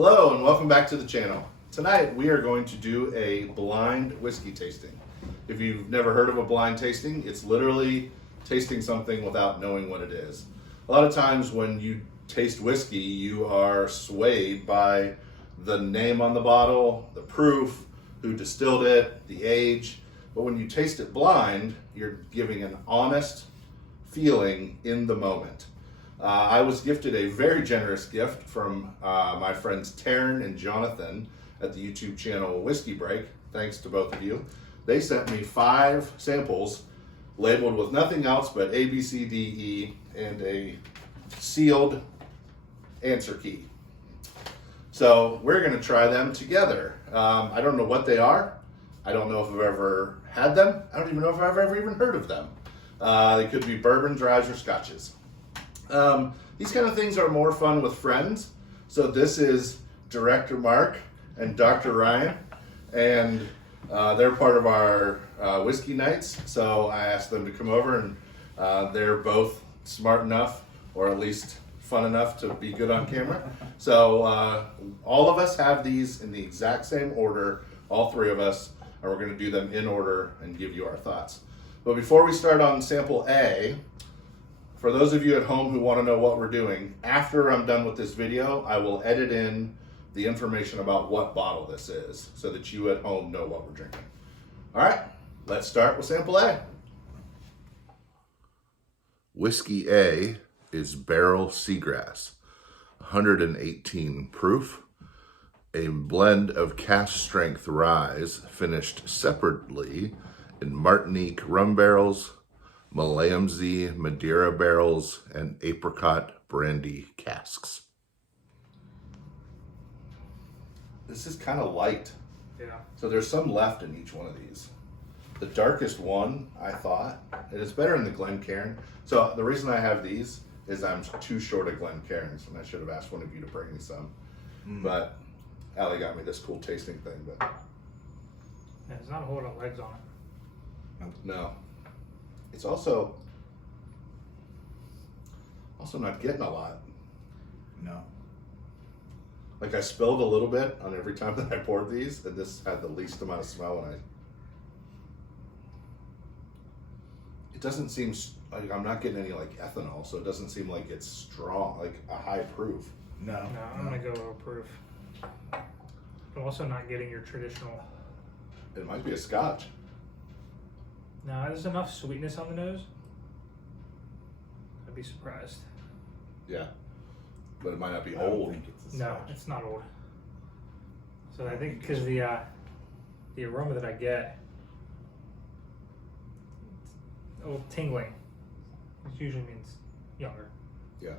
Hello and welcome back to the channel. Tonight we are going to do a blind whiskey tasting. If you've never heard of a blind tasting, it's literally tasting something without knowing what it is. A lot of times when you taste whiskey, you are swayed by the name on the bottle, the proof, who distilled it, the age. But when you taste it blind, you're giving an honest feeling in the moment. I was gifted a very generous gift from my friends Taryn and Johnathan at the YouTube channel Whiskey Break. Thanks to both of you. They sent me 5 samples labeled with nothing else but A, B, C, D, E, and a sealed answer key. So we're going to try them together. I don't know what they are. I don't know if I've ever had them. I don't even know if I've ever even heard of them. They could be bourbons, rye, or scotches. These kind of things are more fun with friends. So this is Director Mark and Dr. Ryan, and they're part of our whiskey nights. So I asked them to come over, and they're both smart enough, or at least fun enough to be good on camera. So all of us have these in the exact same order, all 3 of us, and we're going to do them in order and give you our thoughts. But before we start on sample A, for those of you at home who want to know what we're doing, after I'm done with this video, I will edit in the information about what bottle this is so that you at home know what we're drinking. All right, let's start with sample A. Whiskey A is Barrel Seagrass, 118 proof, a blend of cask strength ryes finished separately in Martinique rum barrels, Malamzy Madeira barrels, and apricot brandy casks. This is kind of light. Yeah. So there's some left in each one of these. The darkest one, I thought, and it's better in the Glencairn. So the reason I have these is I'm too short of Glencairns, and I should have asked one of you to bring me some. But Allie got me this cool tasting thing, but Yeah, there's not a whole lot of legs on it. no. It's also not getting a lot. No. Like I spilled a little bit on every time that I poured these, and this had the least amount of smell. And it doesn't seem like I'm not getting any like ethanol, so it doesn't seem like it's strong, like a high proof. No. No, I'm gonna go low proof. I'm also not getting your traditional. It might be a Scotch. No, there's enough sweetness on the nose. I'd be surprised. Yeah, but it might not be I don't old. think it's a No, Scotch. it's not old. So I think because the aroma that I get, it's a little tingling, which usually means younger. Yeah.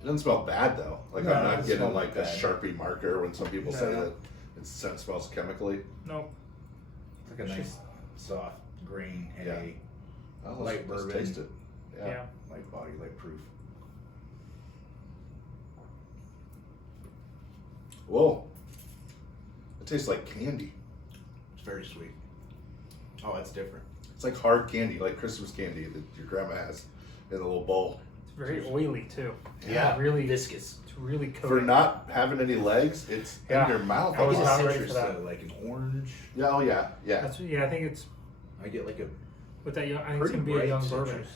It doesn't smell bad though. Like No, I'm it not doesn't getting smell like a bad. Sharpie marker when some people say No. that it smells chemically. Nope. It's like a nice, soft, green, hay, Oh, Light let's bourbon. taste it. Yeah. light body, light proof. Whoa. It tastes like candy. It's very sweet. Oh, that's different. It's like hard candy, like Christmas candy that your grandma has in a little bowl. It's very oily too. Yeah. Really viscous. It's really coated. For not having any legs, it's Yeah. in your mouth. I I was get not a ready citrus for that. though, like an orange. Yeah, oh yeah, yeah. That's, yeah, I think it's I get like a with that young. I think it's pretty gonna be a bright young citrus. bourbon.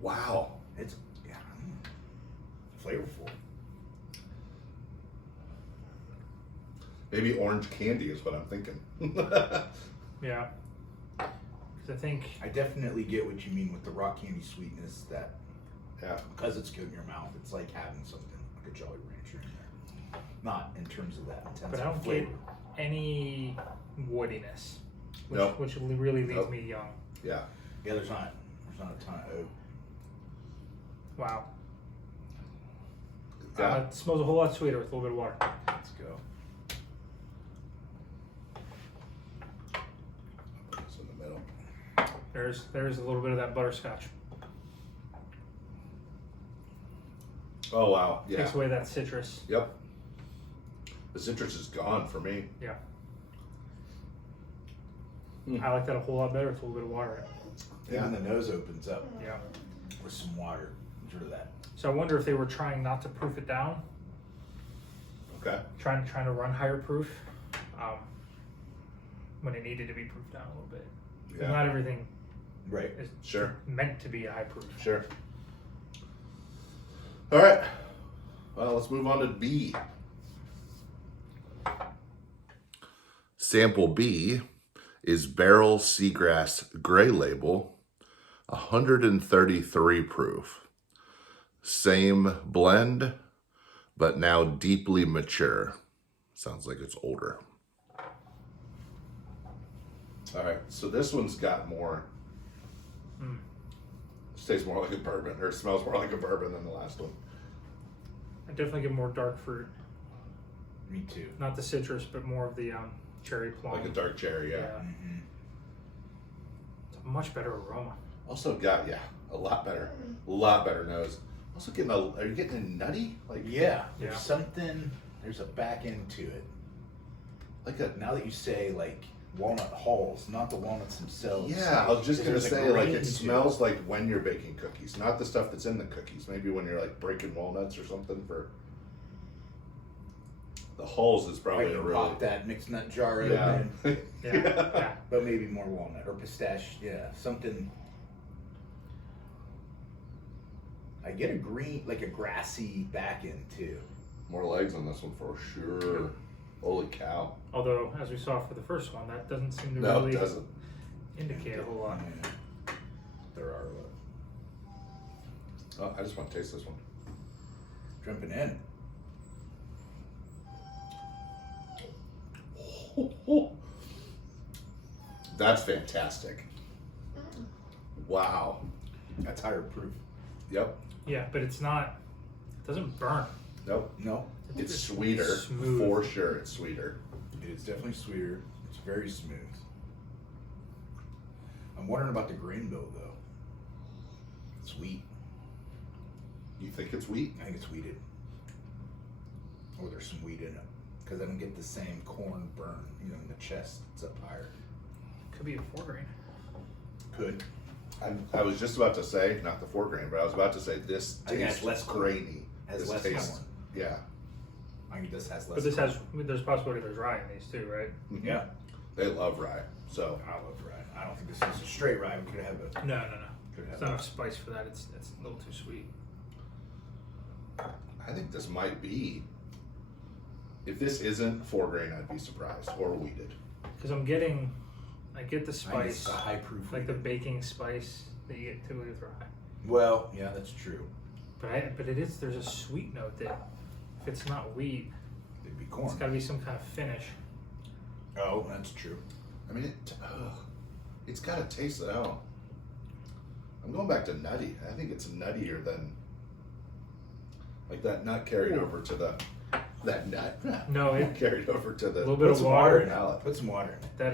Wow. It's flavorful. Maybe orange candy is what I'm thinking. Yeah. Because I think I definitely get what you mean with the rock candy sweetness. That Yeah. because it's good in your mouth, it's like having something like a Jolly Rancher in there. Not in terms of that intense But I don't flavor. get any woodiness, which, Nope. which really leaves Nope. me young. Yeah. Yeah, there's not a ton of oak. Wow. Yeah. It smells a whole lot sweeter with a little bit of water. Let's go. It's in the middle. There's a little bit of that butterscotch. Oh wow. Yeah. Takes away that citrus. Yep. The citrus is gone for me. Yeah. Mm. I like that a whole lot better with a little bit of water in it. Yeah. Even the nose opens up Yeah. with some water. sort of that. So I wonder if they were trying not to proof it down, Okay. trying to run higher proof, when it needed to be proofed down a little bit. 'Cause Yeah. not everything Right. is Sure. meant to be a high proof. Sure. All right. Well, let's move on to B. Sample B is Barrel Seagrass Gray Label, 133 proof. Same blend, but now deeply mature. Sounds like it's older. All right, so this one's got more. Tastes more like a bourbon, or smells more like a bourbon than the last one. I definitely get more dark fruit, Me too. not the citrus, but more of the cherry plum. Like a dark cherry, yeah. Mm-hmm. It's a much better aroma. Also got a lot better nose. Also getting are you getting a nutty? Like Yeah. There's Yeah. something. There's a back end to it. like a Now that you say like walnut hulls, not the walnuts themselves. yeah. I was just gonna There's a say like grain it to smells like when you're baking cookies, not the stuff that's in the cookies. Maybe when you're like breaking walnuts or something for. The hulls is probably Like a you really pop that mixed nut jar yeah. open, Yeah. but maybe more walnut or pistache. Yeah, something. I get a green, like a grassy back end too. More legs on this one for sure. Holy cow! Although, as we saw for the first one, that doesn't seem to No, really it doesn't. indicate a whole lot. Yeah. There are Oh, I just want to taste this one. jumping in. That's fantastic. Wow. That's higher proof. Yep. Yeah, but it's not. It doesn't burn. Nope. No, It's sweeter. smooth. For sure, it's sweeter. it's definitely sweeter. It's very smooth. I'm wondering about the grain bill though. It's wheat. You think it's wheat? I think it's wheated. Or there's some wheat in it. Because I don't get the same corn burn, you know, in the chest. It's up higher. Could be a 4 grain. Could. I was just about to say, not the 4 grain, but I was about to say this I think it has tastes less corn. grainy. Has This less tastes, corn. yeah. I mean, this has less. But this corn. has. There's a possibility there's rye in these too, right? Yeah. They love rye, so I love rye. I don't think this is a straight rye. We could have a. No. Could It's have not a enough spice for that. It's a little too sweet. I think this might be. If this isn't 4 grain, I'd be surprised, or wheated. Because I get the I think spice, it's a high proof. like the baking spice that you get too with rye. Well, yeah, that's true. But there's a sweet note that if it's not wheat, It'd be it's corn. got to be some kind of finish. Oh, that's true. I mean, it's got a taste of I'm going back to nutty. I think it's nuttier than like that nut carried Ooh. over to that nut. No, it carried over to the a little bit Put of some water. in it. Put some water in it.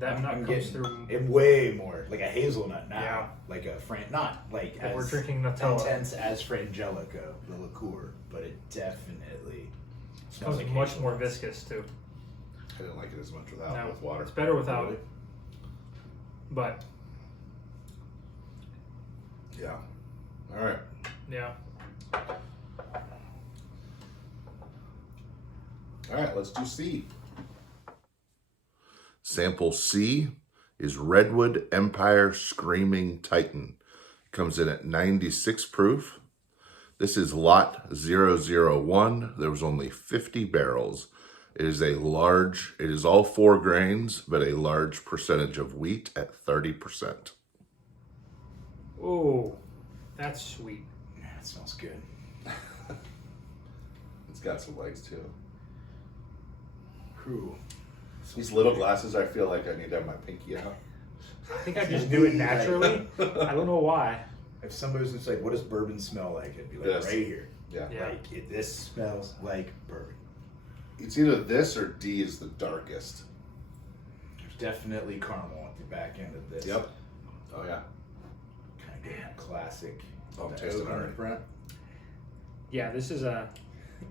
That nut I'm comes getting through. it way more like a hazelnut now. Yeah. Like a not like If we're as drinking Nutella. intense as Frangelico, the liqueur, but it definitely smells Becomes like much hazelnut. more viscous too. I didn't like it as much without No, with water. it's better without Really? it. But Yeah. All right. yeah, All right, let's do C. Sample C is Redwood Empire Screaming Titan. Comes in at 96 proof. This is lot 001. There was only 50 barrels. It is all 4 grains, but a large percentage of wheat at 30%. oh, that's sweet. Yeah, it smells good. It's got some legs too. Whew. These little glasses, I feel like I need to have my pinky out. I think I just do it naturally. I don't know why. If somebody was just like, "What does bourbon smell like?" It'd be like Yes. right here. Yeah. Yeah. Like this smells like bourbon. It's either this or D is the darkest. There's definitely caramel at the back end of this. Yep. Oh yeah. Kind of getting that classic. Oh, I'm the tasting oak on the already. front. Yeah, this is a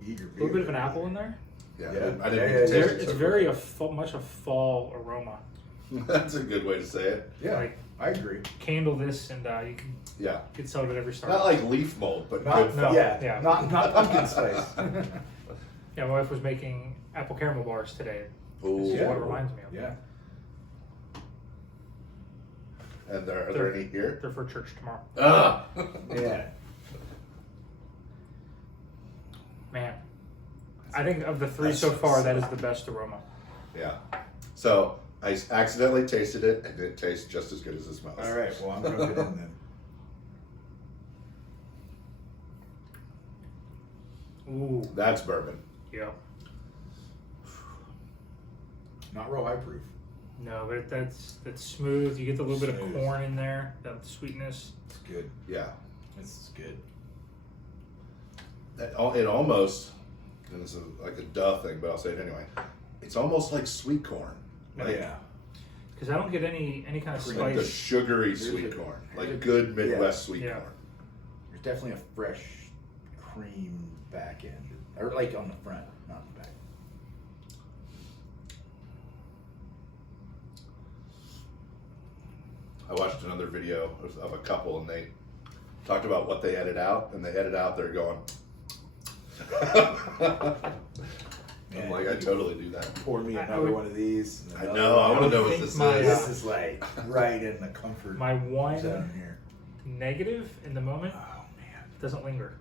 Eager little bit of an apple in there. Yeah. Yeah. I didn't Yeah, get yeah, to It's taste very, it it's so very quick. much a fall aroma. That's a good way to say it. Yeah. Like I agree. candle this, and you Yeah. could sell it at every store. Not like leaf mold, but Not, good. No, yeah, yeah. not pumpkin spice. Yeah, my wife was making apple caramel bars today. Ooh. This is Yeah. what it reminds me of. Yeah. And are there any here? They're for church tomorrow. Ah. Yeah. Man, I think of the three so far, that is the best aroma. Yeah. So I accidentally tasted it, and it tastes just as good as it smells. All right. Well, I'm gonna put it in then. Ooh, That's bourbon. yeah. Not real high proof. No, but that's smooth. You get the little bit of Smooth. corn in there, that sweetness. It's good. Yeah. This is good. It almost, and this is like a duh thing, but I'll say it anyway. It's almost like sweet corn. Like, Yeah. Because I don't get any kind of like the spice. sugary sweet corn. Like good Midwest sweet Yeah. corn. There's definitely a fresh cream back end, or like on the front, not the back. I watched another video of a couple, and they talked about what they edit out, and they edit out they're going. I'm like, I totally do that. Pour me I another would- one of these. and I another know. I one. want to know what think this my, is. This is like right in the comfort My one zone here. negative in the moment Oh man, doesn't linger.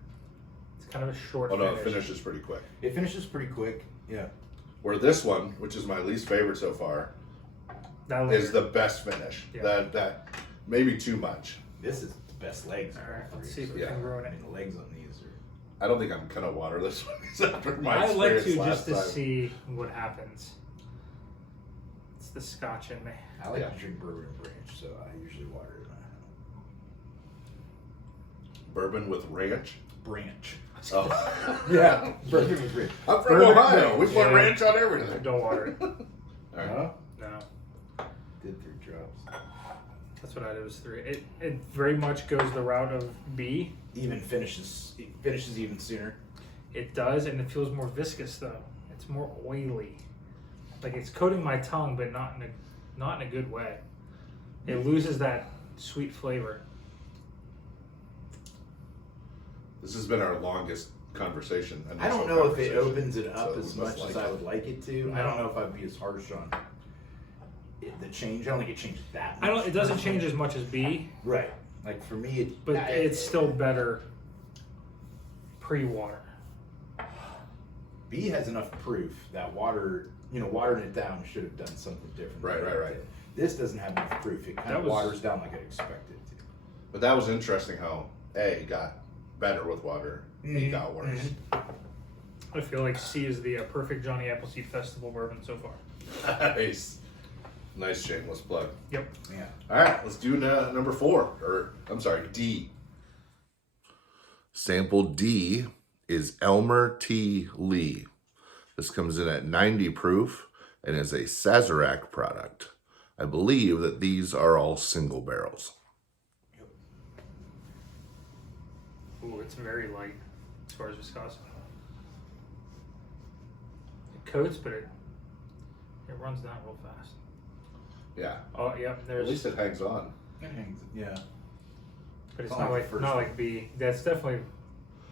It's kind of a short Oh no, finish. it finishes pretty quick. it finishes pretty quick. Yeah. Where this one, which is my least favorite so far, That is lingered. the best finish. Yeah. That maybe too much. This is the best legs. All of right, all let's three. see if we Yeah. can ruin I it. mean, the legs on these are. I don't think I'm gonna water this one after my I like experience to last just to time. see what happens. It's the scotch in me. I like Yeah. to drink bourbon and branch, so I usually water it. Bourbon with ranch. Branch. Oh. Yeah, bourbon with branch. I'm from Bourbon Ohio. We ranch. put Yeah. ranch on everything. Don't water it. All right. Huh? No, Did 3 drops. that's what I did. Was 3. It very much goes the route of B. It finishes even sooner. It does, and it feels more viscous though. It's more oily. Like it's coating my tongue, but not in a good way. It loses that sweet flavor. This has been our longest conversation. I don't initial know if it conversation. opens it up So as most much as likely. I would like it to. I don't know if I'd be as harsh on the change. I don't think it changes that much. It doesn't change as much as B, Right. Like for me, it. but it's still better pre-water. B has enough proof that watering it down should have done something different. Right. This doesn't have enough proof. It kind That of was- waters down like I'd expect it to. But that was interesting how A got better with water, B got worse. I feel like C is the perfect Johnny Appleseed Festival bourbon so far. Nice shameless plug. Yep. Yeah. All right, let's do number 4, or I'm sorry, D. Sample D is Elmer T. Lee. This comes in at 90 proof and is a Sazerac product. I believe that these are all single barrels. Ooh, it's very light as far as viscosity. It coats, but it runs down real fast. Yeah, Oh, yep. at There's, least it hangs on. It hangs. Yeah. but it's Oh, not the like first not one. like B. That's definitely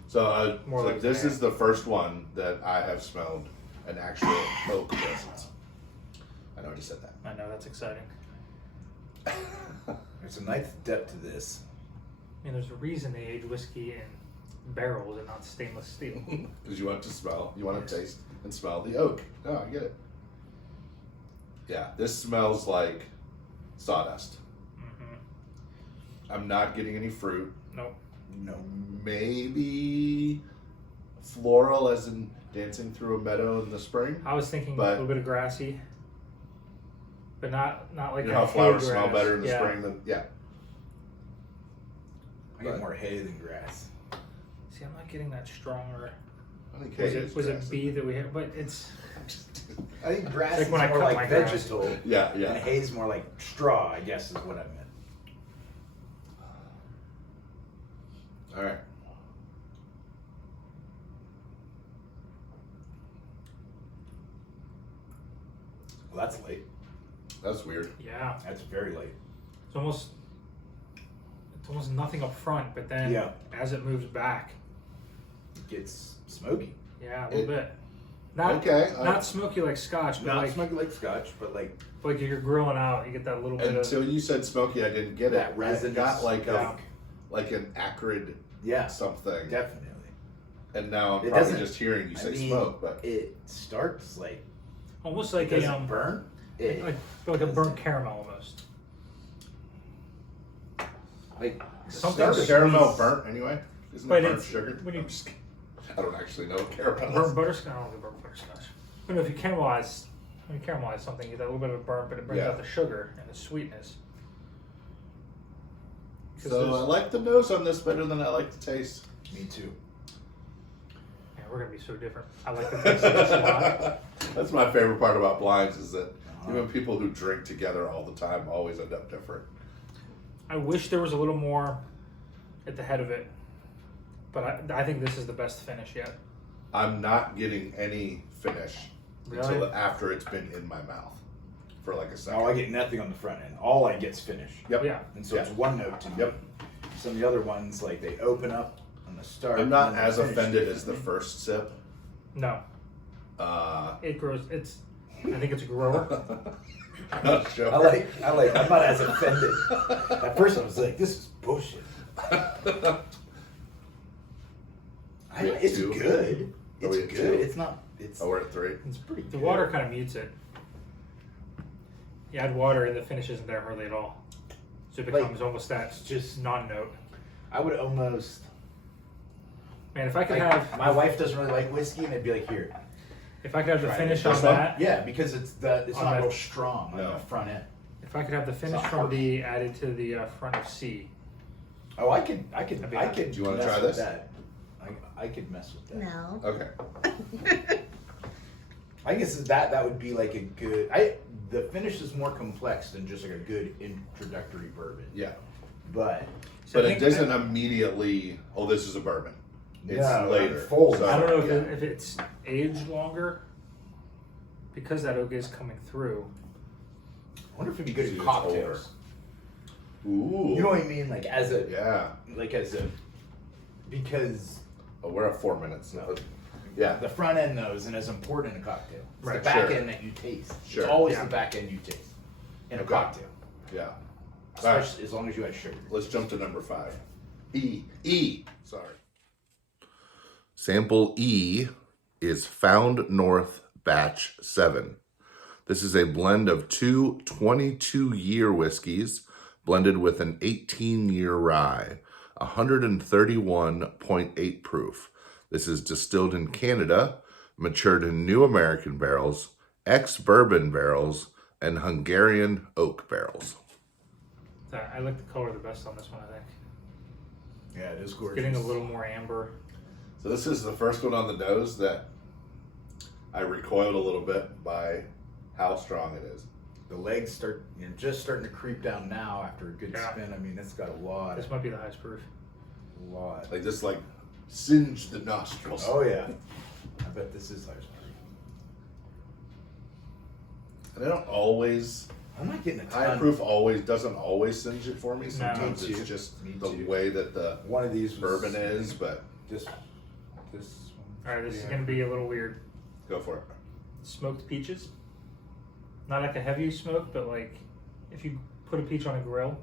So, More like this that. is the first one that I have smelled an actual oak presence. I know I just said that. I know that's exciting. There's a nice depth to this. I mean, there's a reason they age whiskey in barrels and not stainless steel. Because you want to smell, you want to taste and smell the oak. Oh, I get it. Yeah, this smells like sawdust. Mm-hmm. I'm not getting any fruit. Nope. No. Maybe floral, as in dancing through a meadow in the spring. I was thinking But- a little bit of grassy, but not like You know that how flowers hay smell grass. better in the Yeah. spring than I get But- more hay than grass. See, I'm not getting that stronger. I think hay is Was it grassy. B that we had? But it's I think grass Like is when I more cut like my grass. vegetal. Yeah, And yeah. hay's more like straw, I guess is what I meant. All right. Well, that's late. That's weird. yeah. That's very late. It's almost nothing up front, but then as it moves back, It gets smoky. yeah, a little bit. Not not smoky like Scotch, but Not like smoky like Scotch, but like if you're grilling out, you get that little bit of. Until you said smoky, I didn't get that it. resin. I got like Yeah. an acrid something. Definitely. And now I'm It probably doesn't- just hearing you I say mean, smoke, but it starts like Almost like it a doesn't burn. It, like a burnt caramel almost. like Something is caramel burnt anyway? Isn't But it burnt it's- sugar? when you- I'm just kidding. I don't actually know what caramel is. Burnt butterscotch. I don't think burnt butterscotch. But if you caramelize something, you get a little bit of a burn, but it brings out the sugar and the sweetness. So I like the nose on this better than I like the taste. me too. Yeah, we're gonna be so different. I like the taste of this a lot. That's my favorite part about blinds is that even people who drink together all the time always end up different. I wish there was a little more at the head of it, but I think this is the best finish yet. I'm not getting any finish until Really? after it's been in my mouth for like a second. Oh, I get nothing on the front end. All I get's finish. Yep. Yeah. And so it's one note to me. Some of the other ones, like they open up on the start. I'm not and then as finish offended as the differently. first sip. No, Uh, it grows. I think it's a grower. I'm not sure. I'm not as offended. At first I was like, this is bullshit. It's two? good. Are we It's at good. two? It's not. It's Oh, we're at 3. it's pretty The good. water kind of mutes it. You add water and the finish isn't there hardly at all. So it becomes almost that just- non-note. I would almost. Man, if I could Like, have my wife doesn't really like whiskey, and I'd be like, here. if I could have the try finish it. on This one? that, Yeah, because it's On not that- real strong No. on the front end. if I could have the finish not from hard. B added to the front of C, Oh, I could. Do you wanna mess try with this? That. I could mess with that. No. Okay. I guess that would be like a good. The finish is more complex than just like a good introductory bourbon. Yeah. But So I But it think doesn't immediately, oh, this is a bourbon. It's No, later. it unfolds. I don't know yeah. if it's aged longer because that oak is coming through. I wonder if it'd be good See, in it's cocktails. Ooh. You know what I mean? Like as a because Oh, we're at 4 minutes. Yeah. the front end though isn't as important in a cocktail. It's Right, the back sure. end that you taste. Sure. It's always Yeah. the back end you taste in a Okay. cocktail. Yeah. All right. Especially as long as you add sugar. Let's jump to number 5. E. Sorry. Sample E is Found North Batch 7. This is a blend of two 22-year whiskeys blended with an 18-year rye, 131.8 proof. This is distilled in Canada, matured in new American barrels, ex-bourbon barrels, and Hungarian oak barrels. I like the color the best on this one, I think. Yeah, it is gorgeous. Getting a little more amber. So this is the first one on the nose that I recoiled a little bit by how strong it is. The legs just starting to creep down now after a good Yeah. spin. I mean, it's got a lot. This might be the highest proof. lot. Like this, like singe the nostrils. Oh yeah. I bet this is highest proof. And I don't always. I'm not getting a ton. High proof doesn't always singe it for me. Sometimes Me it's too. just Me the too. way that the One of these was bourbon is, but this one. All right, this is Yeah. gonna be a little weird. go for it. Smoked peaches. Not like a heavy smoke, but like if you put a peach on a grill.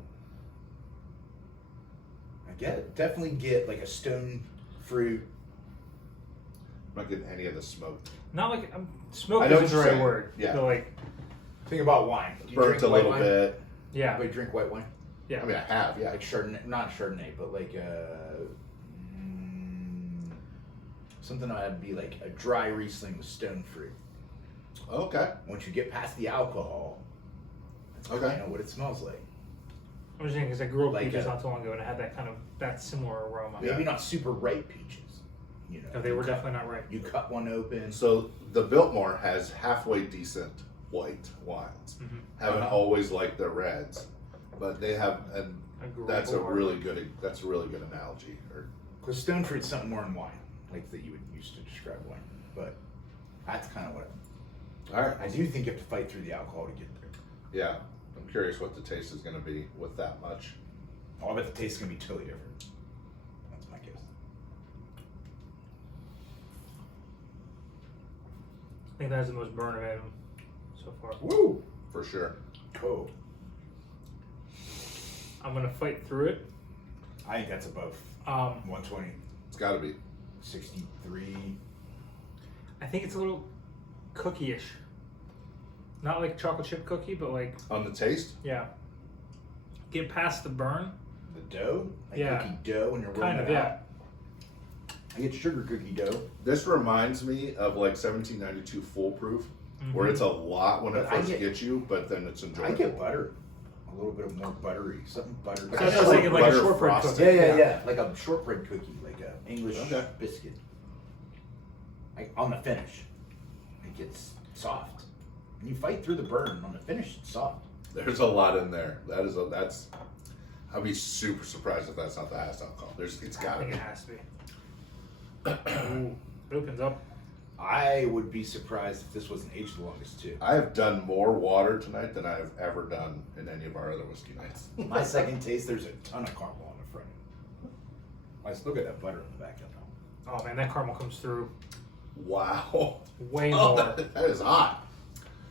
Definitely get like a stone fruit. I'm not getting any of the smoke. Not like smoke I know isn't the what right you're saying. word. Yeah. But like Think about wine. Do you Burnt drink a white little wine? bit. yeah, Anybody drink white wine? yeah. I mean, I have, yeah. Like Chardonnay, not Chardonnay, but like something that'd be like a dry Riesling with stone fruit. Okay. Once you get past the alcohol, that's Okay. kind of what it smells like. I was thinking because I grew up Like peaches a- not too long ago and it had that kind of that similar aroma. Yeah. Maybe not super ripe peaches. You know, No, they were definitely not right. You cut one open. So the Biltmore has halfway decent white wines. Mhm. Haven't Uh-huh. always liked their reds, but they have, and Agree. that's a Or- really good analogy. Or Because stone fruit's something more in wine, like that you would use to describe wine. But that's kind of what all right. I do think you have to fight through the alcohol to get there. Yeah. I'm curious what the taste is going to be with that much. Oh, I bet the taste is gonna be totally different. That's my guess. I think that has the most burn of them so far. Woo! For sure. Cool. I'm gonna fight through it. I think that's above 120. It's got to be. 63. I think it's a little cookie-ish. Not like chocolate chip cookie, but like, On the taste? yeah. Get past the burn. The dough? Like Yeah. cookie dough when you're rolling Kind of, it yeah. out. I get sugar cookie dough. This reminds me of like 1792 Foolproof, where it's a lot when it But I first get- gets you, but then it's enjoyable. I get butter. A little bit of more buttery. Something buttery. So I was thinking like a Butter shortbread frosting. cookie. Yeah. Like a shortbread cookie, like a English Okay. biscuit. Like on the finish, it gets soft. When you fight through the burn, on the finish, it's soft. There's a lot in there. That's. I'd be super surprised if that's not the highest alcohol. It's I got to think be. it has to be. Ooh, it opens up. I would be surprised if this wasn't aged the longest too. I have done more water tonight than I have ever done in any of our other whiskey nights. My second taste, there's a ton of caramel on the front. I look at that butter in the back end though. Oh man, that caramel comes through Wow. way Oh, more. that is hot.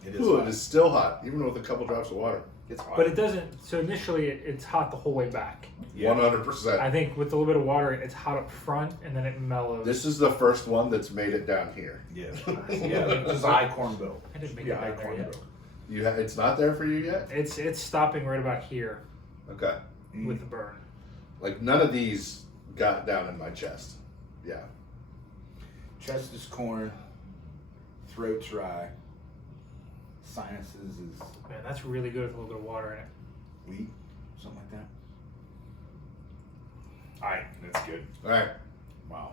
It is. Ooh, hot. it is still hot, even with a couple drops of water. It's hot. But it doesn't. So initially, it's hot the whole way back. Yeah. 100%. I think with a little bit of water, it's hot up front, and then it mellows. This is the first one that's made it down here. Yeah. Yeah. This is high corn bill. I didn't make Yeah, it high down there corn yet. bill. It's not there for you yet? It's stopping right about here Okay. with the burn. Like none of these got down in my chest. Yeah. Chest is corn. Throat dry. Sinuses is Man, that's really good with a little bit of water in it. wheat, something like that. All right, that's good. All right. Wow.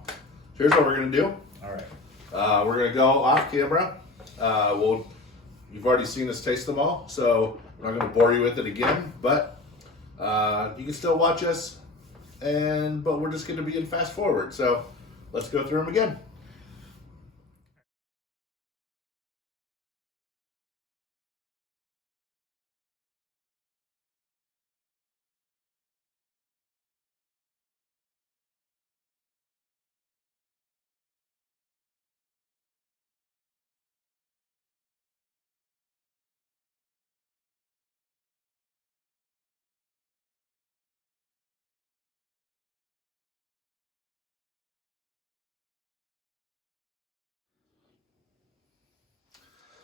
Here's what we're gonna do. All right. We're gonna go off camera. You've already seen us taste them all, so we're not gonna bore you with it again. But you can still watch us, but we're just gonna be in fast forward. So let's go through them again.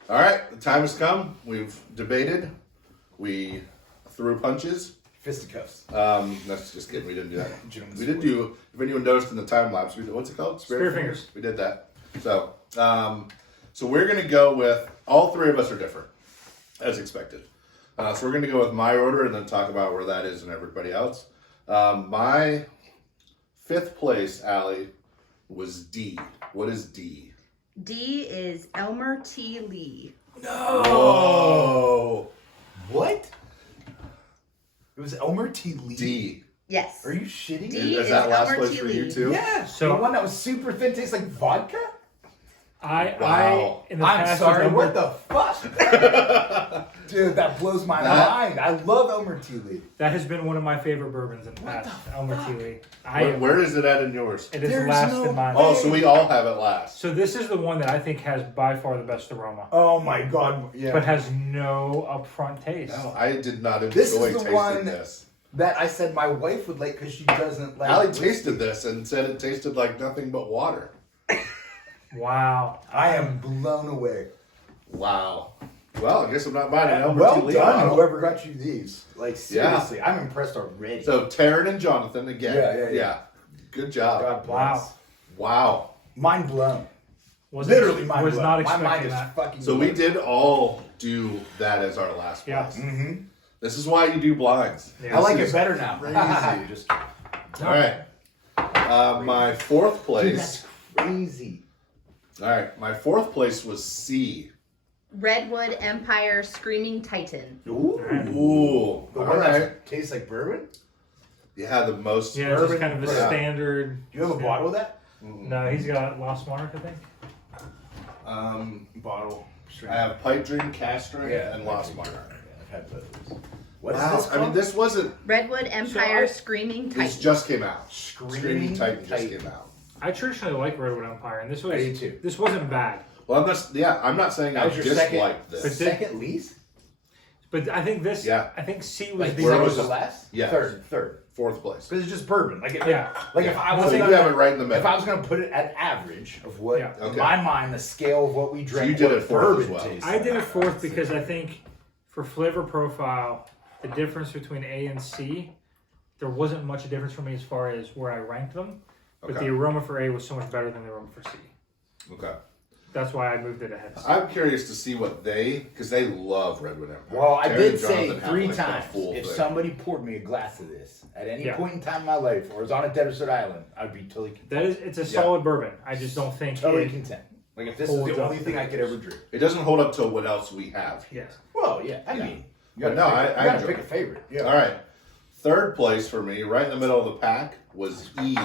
All right, the time has come. We've debated. We threw punches. Fisticuffs. That's just kidding. We didn't do that. Gentleman's We did do. If anyone noticed in the time lapse, we did, what's it called? Spear fingers. We did that. So, so we're gonna go with all three of us are different, as expected. So we're gonna go with my order and then talk about where that is and everybody else. My fifth place, Allie, was D. What is D? D is Elmer T. Lee. No. Whoa. What? It was Elmer T. Lee. D. Yes. Are you shitting D me? Is that is last Elmer place T. for you Lee. too? Yeah. So- the one that was super thin, tastes like vodka. Wow. In the I'm past sorry. was What the fuck? Dude, that blows my mind. I love Elmer T. Lee. That has been one of my favorite bourbons in the What past. the Elmer fuck? T. Lee. Where is it at in yours? It is There's last no in mine. Oh, so we all have it last. So this is the one that I think has by far the best aroma, Oh my god. Yeah. but has no upfront taste. No, I did not enjoy This is the tasting one- this. that I said my wife would like because she doesn't like. Allie whiskey. tasted this and said it tasted like nothing but water. Wow. I am blown away. Wow. Well, I guess I'm not buying an Elmer Well T. Lee done, bottle. whoever got you these. Like seriously, I'm impressed already. So Taryn and Johnathan again. Yeah. Good job. God bless. Wow. Wow. Mind blown. Literally mind was blown. not My mind expecting is that. fucking. So we did all do that as our last Yeah. place. Mm-hmm. This is why you do blinds. Yeah. I like This it is better now. Crazy. Just, All right. My fourth dude, place. that's crazy. All right. My fourth place was C. Redwood Empire Screaming Titan. Ooh. Ooh. The All one right. that tastes like bourbon. Yeah, the most. Yeah, it's just Bourbon kind of the crap. standard. Do you have a bottle of that? No, he's got Lost Monarch, I think. Um, Bottle. I have pipe dream, cast dream, Yeah, and lost monarch. had both of these. What is Wow. this I mean, called? this wasn't. Redwood Empire I- Screaming This Titan. just came out. Screaming Titan just Titan. came out. I traditionally like Redwood Empire, and this was I do too. this wasn't bad. Well, I'm not. Yeah, I'm not saying That I was your disliked But this. second least? But I think this. Yeah. I think C was Like the where second was to it? last? Yeah. Third. Fourth place. Because it's just bourbon. Like, if, Yeah. like if I I was think gonna, you have it right in the if middle. I was going to put it at average of what, Yeah. in Okay. my mind, the scale of what we drank, you did what it fourth as bourbon well. tastes I did like. it fourth because I think for flavor profile, the difference between A and C, there wasn't much difference for me as far as where I ranked them. But Okay. the aroma for A was so much better than the aroma for C. Okay. That's why I moved it ahead. of C. I'm curious to see what because they love Redwood Empire. Well, I Taryn did and say Johnathan have, 3 like, the times, full if thing. somebody poured me a glass of this at any Yeah. point in time in my life, or was on a desert island, I'd be totally content. That is, it's a solid bourbon. I just don't think Totally it. content. Like, if this is Holds the up only to thing I the could ever drink. It doesn't hold up to what else we have. Yes. Well, yeah, I Yeah. mean, you But gotta, no, pick, I you gotta enjoy pick it. a favorite. Yeah. All right. Third place for me, right in the middle of the pack, was E.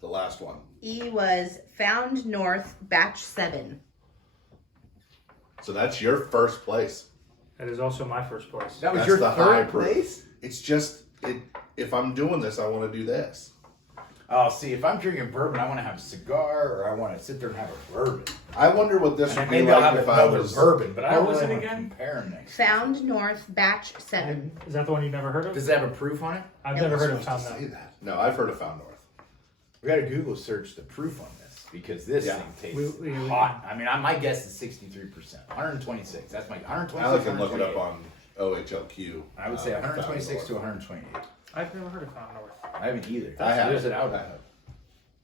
The last one. E was Found North Batch 7. So that's your first place. That is also my first place. That was That's your the high third proof. place? It's just if I'm doing this, I want to do this. Oh, see, if I'm drinking bourbon, I want to have a cigar, or I want to sit there and have a bourbon. I wonder what this And would then be maybe I'll like have if I another was. bourbon, but I What don't was really it want to again? compare them next. Found North Batch 7. Is that the one you've never heard of? Does it have a proof on it? I've Yeah, never heard of Supposed Found to say That. that. No, I've heard of Found North. We got to Google search the proof on this because this Yeah. thing tastes We- hot. I mean, my guess is 63%, 126. That's my 126. I can look it up 128. on OHLQ. I would say Found 126 to North. 128. I've never heard of Found North. I haven't either. I have. There's it out.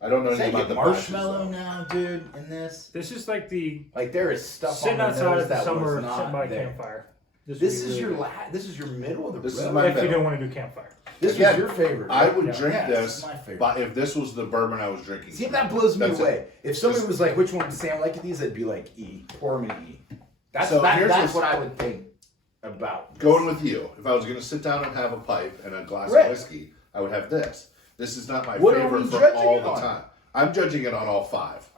I don't know Does that anything about get the marshmallow batches, now, dude? In this, This is like the like there is stuff sitting on the outside nose at the that summer, was not sitting by a there. campfire. This would is be your really this is your middle of the This is road. my good. If you middle. don't want to do campfire. This Again, was your favorite. I right? would Yeah. drink Yeah, this, is my favorite. but if this was the bourbon I was drinking. See, that blows me That's away. it. If somebody was like, "Which one does Sam like of these?" I'd be like, "E." Pour me E. That's So here's that's this- what I would think about this. Going with you, if I was going to sit down and have a pipe and a glass Right. of whiskey, I would have this. This is not my What are favorite we for judging all it the on? time. I'm judging it on all 5.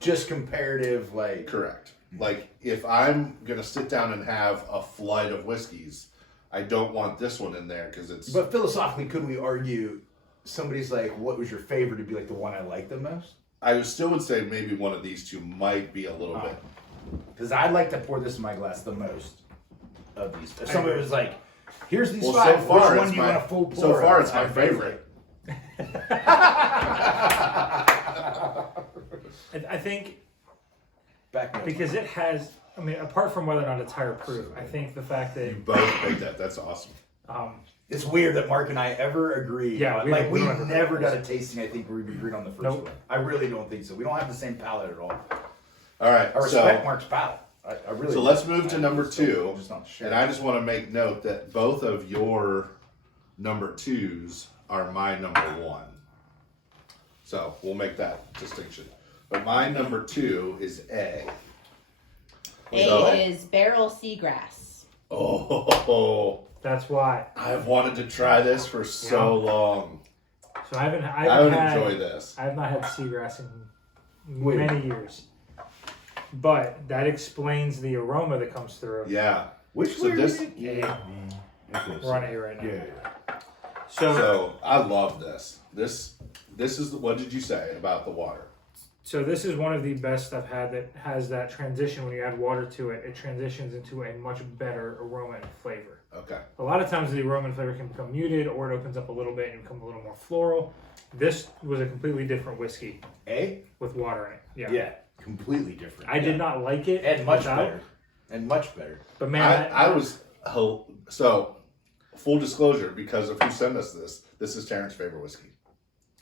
Just comparative, like Correct. Like, if I'm going to sit down and have a flight of whiskeys, I don't want this one in there because it's. But philosophically, could we argue somebody's like, "What was your favorite?" to be like the one I like the most? I still would say maybe one of these two might be a little bit. Because I'd like to pour this in my glass the most of these. If somebody was like, "Here's these Well, 5. so far Which one it's do you my want a full pour?" so far of?" it's my I'd be like, favorite. I think Back me up. because it has. I mean, apart from whether or not it's higher proof, I think the fact that You both made that. That's awesome. It's weird that Mark and I ever agree. Yeah, on- we like don't- we we don't never agree. got a tasting. I think where we agreed on the first Nope. one. I really don't think so. We don't have the same palate at all. All right. I respect So, Mark's palate. I really. so do. let's move to I number just 2. don't- just not sure. And I just want to make note that both of your number 2s are my number 1. So we'll make that distinction. But my number 2 is A. So- A is Barrel Seagrass. Oh, that's why. I've wanted to try this for so long. So I I would haven't had. enjoy this. I have not had seagrass in Wait. many years. But that explains the aroma that comes through. Yeah. Which So one this- is it? Yeah. We're on A right now. Yeah. So I love this. This is what did you say about the water? So this is one of the best I've had that has that transition when you add water to it. It transitions into a much better aroma and flavor. Okay. A lot of times the aroma and flavor can become muted or it opens up a little bit and become a little more floral. This was a completely different whiskey A? with water in it. Yeah. Yeah. Completely different. I did not like it. And much without, better. And much better. But man, I was so full disclosure because of who sent us this. This is Taryn's favorite whiskey.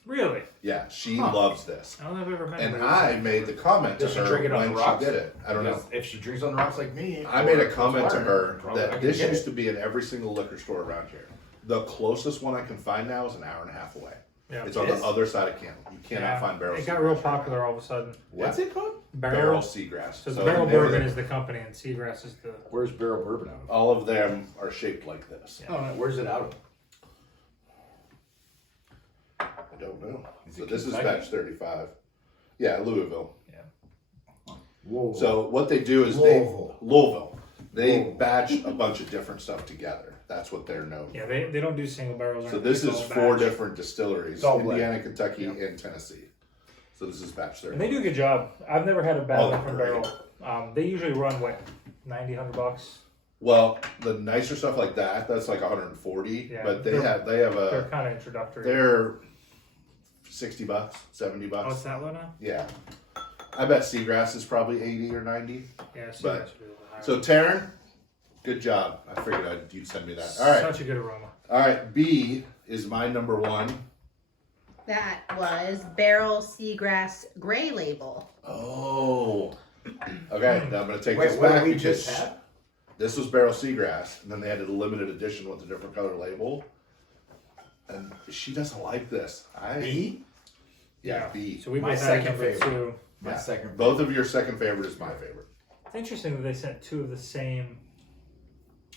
really, Yeah, she Huh. loves this. I don't think I've ever met And anybody I who- made the comment to Does she her drink it on when the she rocks? did it. I don't know. Because if she drinks on the rocks like me, I made a or comment to water, her probably I that can this get used it. to be in every single liquor store around here. The closest one I can find now is an hour and a half away. Yeah. It's on It is? the other side of Canton. You cannot Yeah, find barrel. It got seagrass real right popular now. all of a sudden. What's it called? Barrel seagrass. So, So Barrel they're- Bourbon is the company and Seagrass is the. Where's Barrel Bourbon out of? all of them are shaped like this. Oh, no, where's it out of? I don't know. Is So it this is Kentucky? batch 35. Yeah, Louisville. Whoa. So what they do is Louisville. Louisville. They batch a bunch of different stuff together. That's what they're known for. Yeah, they don't do single barrels. So or this anything, is it's all 4 batch. different distilleries, It's all blend. Indiana, Kentucky, and Tennessee. So this is batch 30. And they do a good job. I've never had a bad Oh, one from great. barrel. They usually run what, $90-$100. Well, the nicer stuff like that's like 140, Yeah, but they they're- have They're a kind of introductory. they're $60, $70. Oh, it's that low now? Yeah. I bet Seagrass is probably 80 or 90. Yeah, so But- that should be a little higher. So Taryn, good job. I figured you'd send me that. All right. Such a good aroma. All right, B is my number 1. That was Barrel Seagrass Gray Label. Oh. Okay, now I'm going to take Wait, this what back did we because just have? this was Barrel Seagrass, and then they had a limited edition with a different color label. And she doesn't like this. B? Yeah, B. So we My both had second number favorite. 2. My Yeah. second. Both of your second favorite is my favorite. It's interesting that they sent 2 of the same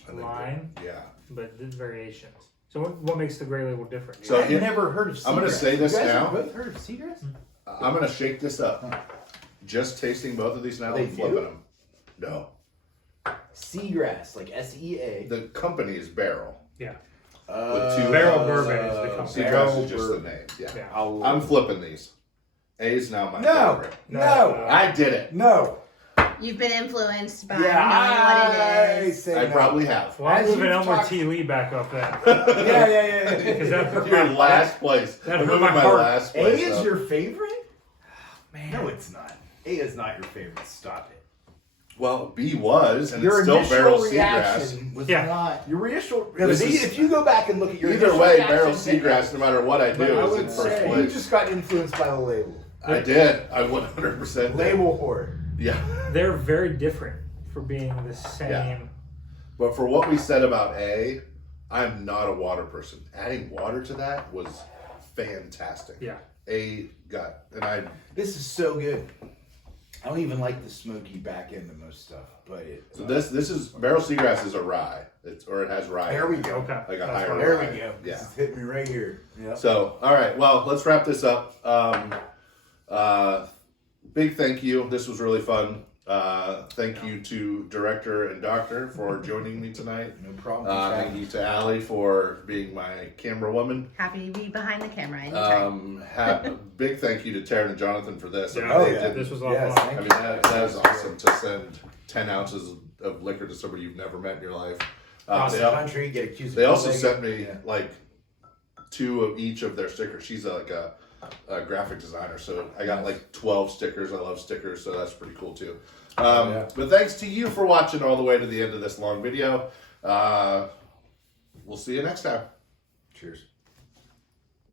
I think line, that- yeah. but did variations. So what makes the gray label different? So I've here- never heard of Seagrass. I'm gonna say this you guys now. have both heard of Seagrass? I'm going to shake this up. Just tasting both of these now They and flipping do? them. No. Seagrass, like SEA. The company is Barrel. Yeah. With 2 Barrel Bourbon is the company. Seagrass is just the name. Yeah. Yeah. I'm flipping these. A is now my No, favorite. no, I did it. no. You've been influenced by Yeah, knowing what it is. say I no. probably have. Well, I'm As moving you've Elmer talked- T. Lee back up then. Yeah. Because that hurt Your my- last place. that I'm hurt moving my my heart. last A place. is up. your favorite? Man. No, it's not. A is not your favorite. Stop it. Well, B was, and Your it's still initial Barrel Seagrass. reaction was Yeah. not your initial. This is- if you go back and look at your Either initial way, reaction, Barrel Seagrass, no matter what I do, But I is would in first say you place. just got influenced by the label. I did. I 100% did. Label whore. Yeah. They're very different for being the same. Yeah. But for what we said about A, I'm not a water person. Adding water to that was fantastic. Yeah. A got, and I, This is so good. I don't even like the smoky back end of most stuff, but so this is, Barrel Seagrass is a rye. It has rye. there we in it. go. Okay. Like a That's higher fine. There rye. we go. Yeah. This is hitting me right here. Yeah. So, all right. Well, let's wrap this up. Big thank you. This was really fun. Thank you to Director and Doctor for joining me tonight. No problem. Thank you to Allie for being my camera woman. Happy to be behind the camera anytime. Big thank you to Taryn and Jonathan for this. I mean, Yeah. they yeah. didn't- This was a lot Yes, of fun. I thank mean, you. that is awesome to send 10 ounces of liquor to somebody you've never met in your life. Across They, the country, get accused. they of also bootlegging. sent me Yeah. like 2 of each of their stickers. She's like a graphic designer, so I got like 12 stickers. I love stickers, so that's pretty cool too. Yeah. But thanks to you for watching all the way to the end of this long video. We'll see you next time. Cheers.